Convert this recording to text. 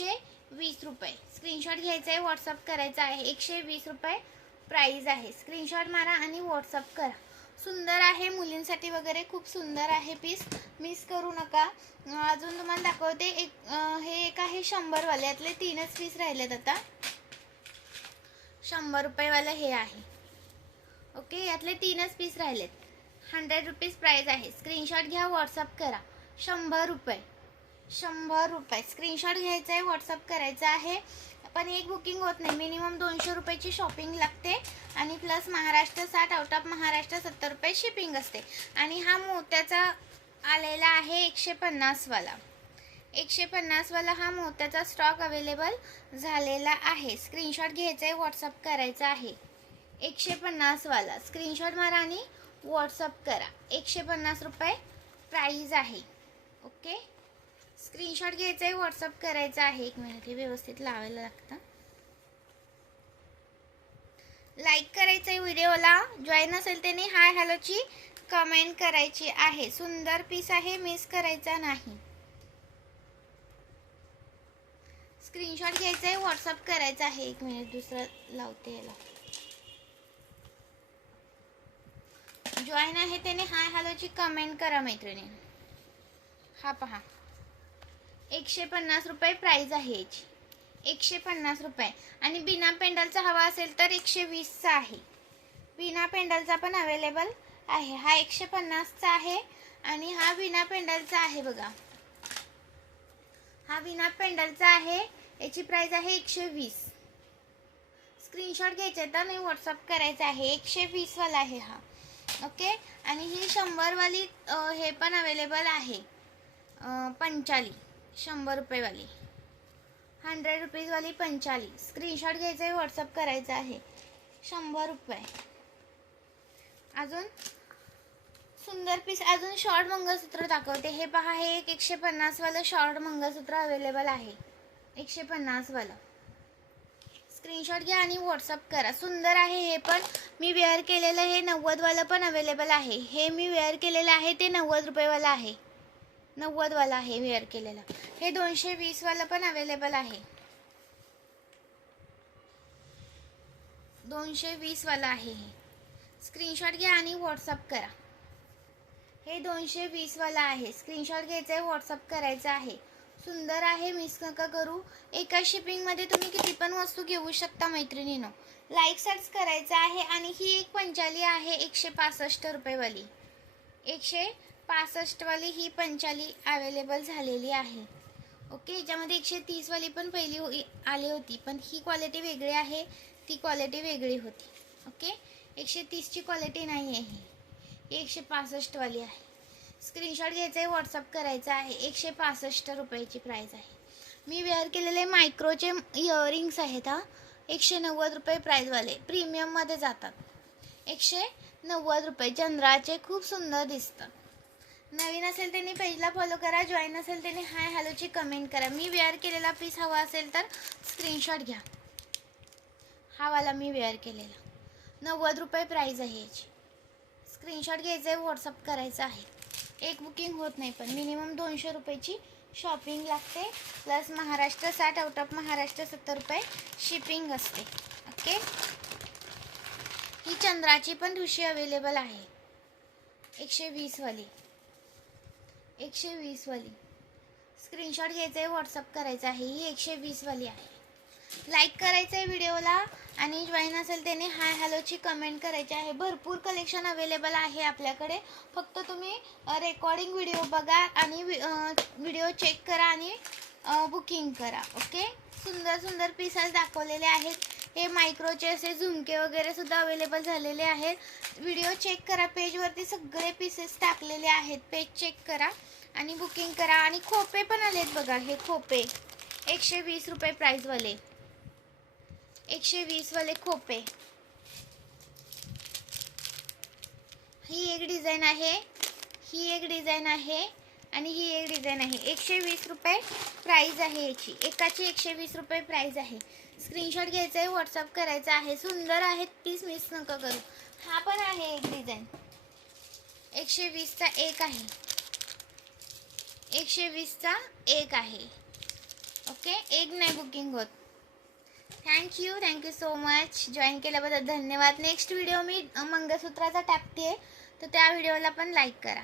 120 रुपये. स्क्रीनशॉट घ्यायचा आहे, व्हॉट्सअप करायचा आहे. 120 रुपये प्राईज आहे. स्क्रीनशॉट मारा आणि व्हॉट्सअप करा. सुंदर आहे, मुलींसाठी वगैरे खूप सुंदर आहे पीस, मिस करू नका. अजून तुम्हाला दाखवते हे एक आहे 100 वाले, यातले 3च पीस राहिलेत आता. 100 रुपयेवालं हे आहे. ओके, यातले 3च पीस राहिलेत. 100 रुपीज प्राईज आहे. स्क्रीनशॉट घ्या, व्हॉट्सअप करा. 100 रुपये, 100 रुपये. स्क्रीनशॉट घ्यायचा आहे, व्हॉट्सअप करायचं आहे. पण एक बुकिंग होत नाही, मिनिमम 200 रुपयाची शॉपिंग लागते आणि plus Maharashtra 60, out of Maharashtra 70 रुपये शिपिंग असते. आणि हा मोत्याचा आलेला आहे 150 वाला. 150 वाला हा मोत्याचा स्टॉक अवेलेबल झालेला आहे. स्क्रीनशॉट घ्यायचा आहे, व्हॉट्सअप करायचा आहे. 150 वाला स्क्रीनशॉट मारा आणि व्हॉट्सअप करा. 150 रुपये प्राईज आहे. ओके, स्क्रीनशॉट घ्यायचा आहे, व्हॉट्सअप करायचा आहे. 1 मिनिट, हे व्यवस्थित लावायला लागतं. लाईक करायचं आहे व्हिडिओला. जॉईन असेल त्याने हाय हॅलोची कमेंट करायची आहे. सुंदर पीस आहे, मिस करायचा नाही. स्क्रीनशॉट घ्यायचा आहे, व्हॉट्सअप करायचा आहे. 1 मिनिट, दुसरं लावते याला. जॉईन आहे त्याने हाय हॅलोची कमेंट करा मैत्रिणी. हा पहा, 150 रुपये प्राईज आहे याची. 150 रुपये. आणि बिना पेंडलचा हवा असेल तर 120चा आहे. बिना पेंडलचा पण अवेलेबल आहे. हा 150चा आहे आणि हा बिना पेंडलचा आहे. बघा, हा बिना पेंडलचा आहे. याची प्राईज आहे 120. स्क्रीनशॉट घ्यायचा तर नाही, व्हॉट्सअप करायचा आहे. 120 वाला आहे हा. ओके, आणि ही 100 वाली हे पण अवेलेबल आहे. पंचाली 100 रुपयेवाली, 100 रुपीजवाली पंचाली. स्क्रीनशॉट घ्यायचा आहे, व्हॉट्सअप करायचा आहे. 100 रुपये. अजून सुंदर पीस, अजून शॉर्ट मंगळसूत्र दाखवते. हे पहा, हे एक 150 वालं शॉर्ट मंगळसूत्र अवेलेबल आहे. 150 वालं. स्क्रीनशॉट घ्या आणि व्हॉट्सअप करा. सुंदर आहे हे पण. मी वेअर केलेलं हे 90 वालं पण अवेलेबल आहे. हे मी वेअर केलेलं आहे ते 90 रुपयेवालं आहे. 90 वाला आहे वेअर केलेला. हे 220 वाला पण अवेलेबल आहे. 220 वाला आहे हे. स्क्रीनशॉट घ्या आणि व्हॉट्सअप करा. हे 220 वाला आहे. स्क्रीनशॉट घ्यायचा आहे, व्हॉट्सअप करायचा आहे. सुंदर आहे, मिस नका करू. एका शिपिंगमध्ये तुम्ही किती पण वस्तू घेऊ शकता मैत्रिणींनो. लाईक सर्च करायचं आहे. आणि ही एक पंचाली आहे 165 रुपयेवाली. 165 वाली ही पंचाली अवेलेबल झालेली आहे. ओके, याच्यामध्ये 130 वाली पण पहिली आली होती, पण ही क्वालिटी वेगळी आहे, ती क्वालिटी वेगळी होती. ओके, 130ची क्वालिटी नाही आहे ही, 165 वाली आहे. स्क्रीनशॉट घ्यायचा आहे, व्हॉट्सअप करायचा आहे. 165 रुपयाची प्राईस आहे. मी वेअर केलेले मायक्रोचे इयरिंग्स आहेत. हा 190 रुपये प्राईजवाले, प्रीमियममध्ये जातात. 190 रुपये, चंद्राचे, खूप सुंदर दिसतात. नवीन असेल त्यांनी पेजला फॉलो करा. जॉईन असेल त्यांनी हाय हॅलोची कमेंट करा. मी वेअर केलेला पीस हवा असेल तर स्क्रीनशॉट घ्या. हा वाला मी वेअर केलेला, 90 रुपये प्राईज आहे याची. स्क्रीनशॉट घ्यायचा आहे, व्हॉट्सअप करायचा आहे. एक बुकिंग होत नाही, पण मिनिमम 200 रुपयाची शॉपिंग लागते. Plus Maharashtra 60, out of Maharashtra 70 रुपये शिपिंग असते. ओके, ही चंद्राची पण ठुशी अवेलेबल आहे. 120 वाली, 120 वाली. स्क्रीनशॉट घ्यायचा आहे, व्हॉट्सअप करायचा आहे. ही 120 वाली आहे. लाईक करायचं आहे व्हिडिओला आणि जॉईन असेल त्याने हाय हॅलोची कमेंट करायची आहे. भरपूर कलेक्शन अवेलेबल आहे आपल्याकडे. फक्त तुम्ही रेकॉर्डिंग व्हिडिओ बघा आणि व्हिडिओ चेक करा आणि बुकिंग करा. ओके, सुंदर सुंदर पीसेस दाखवलेले आहेत. हे मायक्रोचे असे झुमके वगैरे सुद्धा अवेलेबल झालेले आहेत. व्हिडिओ चेक करा, पेजवरती सगळे पीसेस टाकलेले आहेत. पेज चेक करा आणि बुकिंग करा. आणि खोपे पण आलेत बघा, हे खोपे 120 रुपये प्राईजवाले, 120 वाले खोपे. ही एक डिझाईन आहे, ही एक डिझाईन आहे आणि ही एक डिझाईन आहे. 120 रुपये प्राईज आहे याची. एकाची 120 रुपये प्राईज आहे. स्क्रीनशॉट घ्यायचा आहे, व्हॉट्सअप करायचा आहे. सुंदर आहेत पीस, मिस नका करू. हा पण आहे एक डिझाईन, 120चा एक आहे, 120चा एक आहे. ओके, एक नाही बुकिंग होत. Thank you so much. जॉईन केल्याबद्दल धन्यवाद. नेक्स्ट व्हिडिओ मी मंगळसूत्राचा टाकते, तर त्या व्हिडिओला पण लाईक करा.